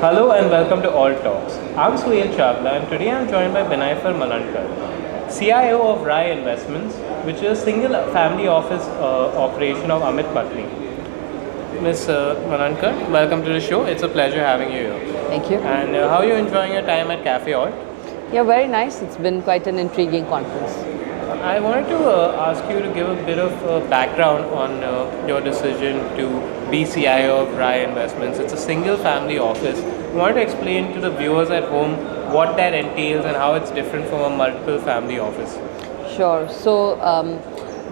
Hello and welcome to All Talks. I'm Suhail Chavla and today I'm joined by Benaifer Malandkar, CIO of RAAY Investments, which is a single family office operation of Amit Patni. Ms. Malandkar, welcome to the show. It's a pleasure having you here. Thank you. And how are you enjoying your time at CafeAlt? Yeah, very nice. It's been quite an intriguing conference. I wanted to ask you to give a bit of background on your decision to be CIO of RAAY Investments. It's a single family office. I wanted to explain to the viewers at home what that entails and how it's different from a multiple family office. Sure. So,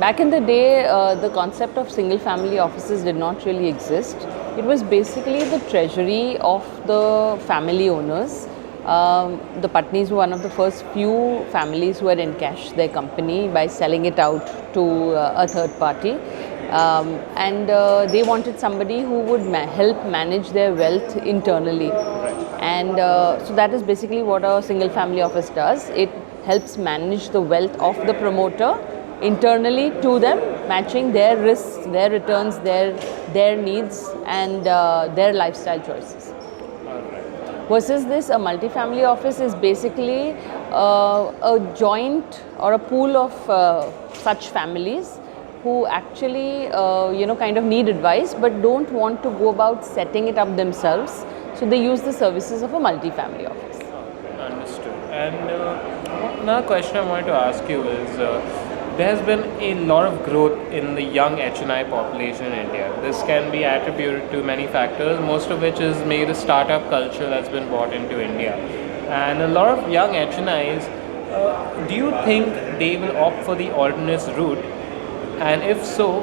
back in the day, the concept of single family offices did not really exist. It was basically the treasury of the family owners. The Patnis were one of the first few families who had encashed their company by selling it out to a third party. And they wanted somebody who would help manage their wealth internally. And so that is basically what a single family office does. It helps manage the wealth of the promoter internally to them, matching their risks, their returns, their needs, and their lifestyle choices. Versus this, a multifamily office is basically a joint or a pool of such families who actually kind of need advice but don't want to go about setting it up themselves. So they use the services of a multifamily office. Understood. And another question I wanted to ask you is there has been a lot of growth in the young HNI population in India. This can be attributed to many factors, most of which is maybe the startup culture that's been brought into India. And a lot of young HNIs, do you think they will opt for the alternates route? And if so,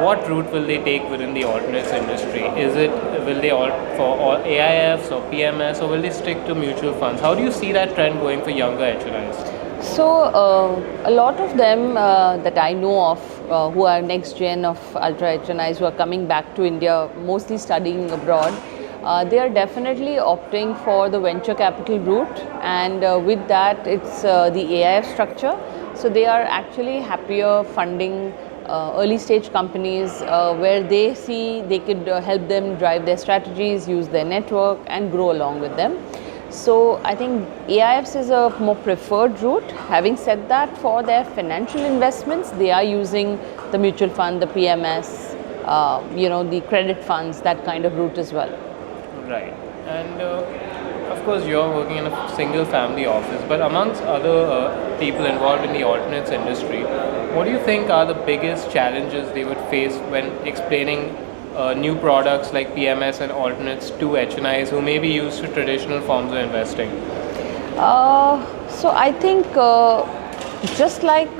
what route will they take within the alternates industry? Will they opt for all AIFs or PMS, or will they stick to mutual funds? How do you see that trend going for younger HNIs? So a lot of them that I know of who are next gen of ultra HNIs who are coming back to India, mostly studying abroad, they are definitely opting for the venture capital route, and with that it's the AIF structure. So they are actually happier funding early stage companies where they see they could help them drive their strategies, use their network and grow along with them. So I think AIFs is a more preferred route. Having said that, for their financial investments, they are using the mutual fund, the PMS, the credit funds, that kind of route as well. Right. And of course, you're working in a single family office, but amongst other people involved in the alternates industry, what do you think are the biggest challenges they would face when explaining new products like PMS and alternates to HNIs who may be used to traditional forms of investing? So I think just like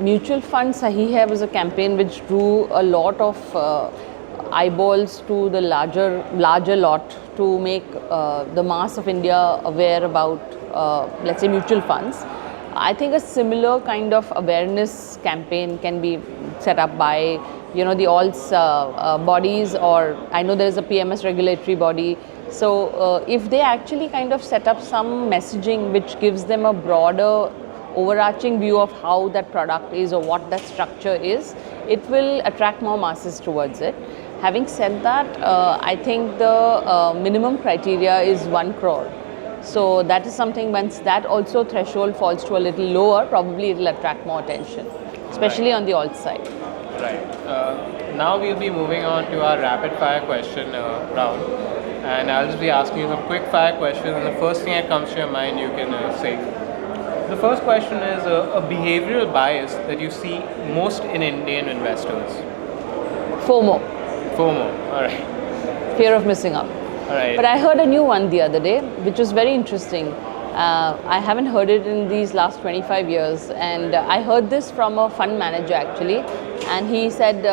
mutual fund Sahi Hai was a campaign which drew a lot of eyeballs to the larger lot to make the mass of India aware about let's say mutual funds. I think a similar kind of awareness campaign can be set up by the alts bodies, or I know there is a PMS regulatory body. So if they actually kind of set up some messaging which gives them a broader overarching view of how that product is or what that structure is, it will attract more masses towards it. Having said that, I think the minimum criteria is 1 crore. So that is something, once that also threshold falls to a little lower, probably it will attract more attention, especially on the alt side. Right. Now we'll be moving on to our rapid fire question round. And I'll just be asking you some quick fire questions, and the first thing that comes to your mind you can say. The first question is a behavioral bias that you see most in Indian investors. FOMO. FOMO, alright. Fear of missing out. Alright. But I heard a new one the other day, which was very interesting. I haven't heard it in these last 25 years, and I heard this from a fund manager actually, and he said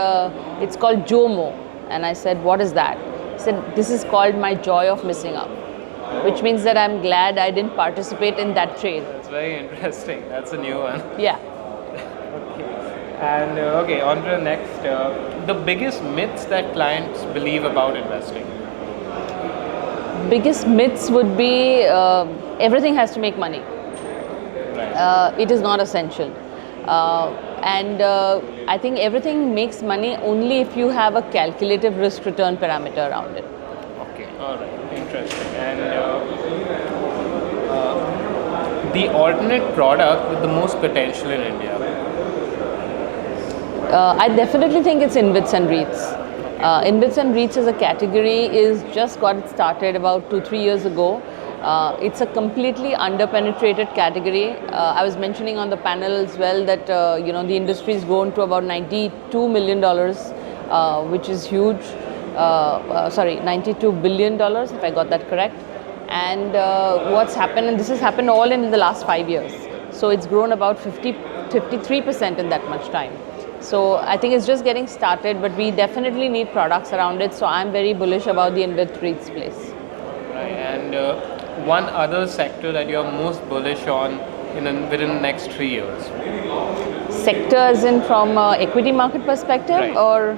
it's called JOMO, and I said, what is that? He said, this is called my joy of missing out, which means that I'm glad I didn't participate in that trade. That's very interesting. That's a new one. Yeah. Okay. And okay, on to the next. The biggest myths that clients believe about investing. Biggest myths would be everything has to make money. Right. It is not essential. And I think everything makes money only if you have a calculative risk return parameter around it. Okay. All right, interesting. And the alternate product with the most potential in India. I definitely think it's InVITs and REITs. InVITs and REITs as a category is just got it started about 2-3 years ago. It's a completely underpenetrated category. I was mentioning on the panel as well that the industry has grown to about $92 million, which is huge. Sorry, $92 billion, if I got that correct. And what's happened, and this has happened all in the last 5 years. So it's grown about 53% in that much time. So I think it's just getting started, but we definitely need products around it. So I'm very bullish about the InVIT REITs space. Right. And one other sector that you're most bullish on within the next 3 years. Sector as in from equity market perspective, Right. or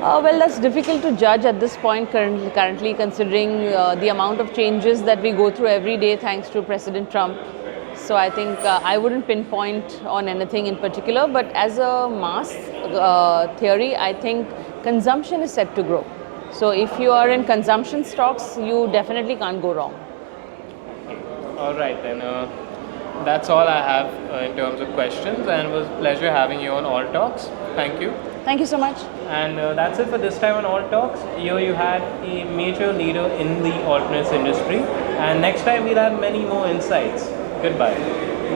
well, that's difficult to judge at this point currently considering the amount of changes that we go through every day thanks to President Trump. So I think I wouldn't pinpoint on anything in particular, but as a mass theory, I think consumption is set to grow. So if you are in consumption stocks, you definitely can't go wrong. All right, then that's all I have in terms of questions, and it was a pleasure having you on All Talks. Thank you. Thank you so much. And that's it for this time on All Talks. Here you had a major leader in the alternates industry, and next time we'll have many more insights. Goodbye.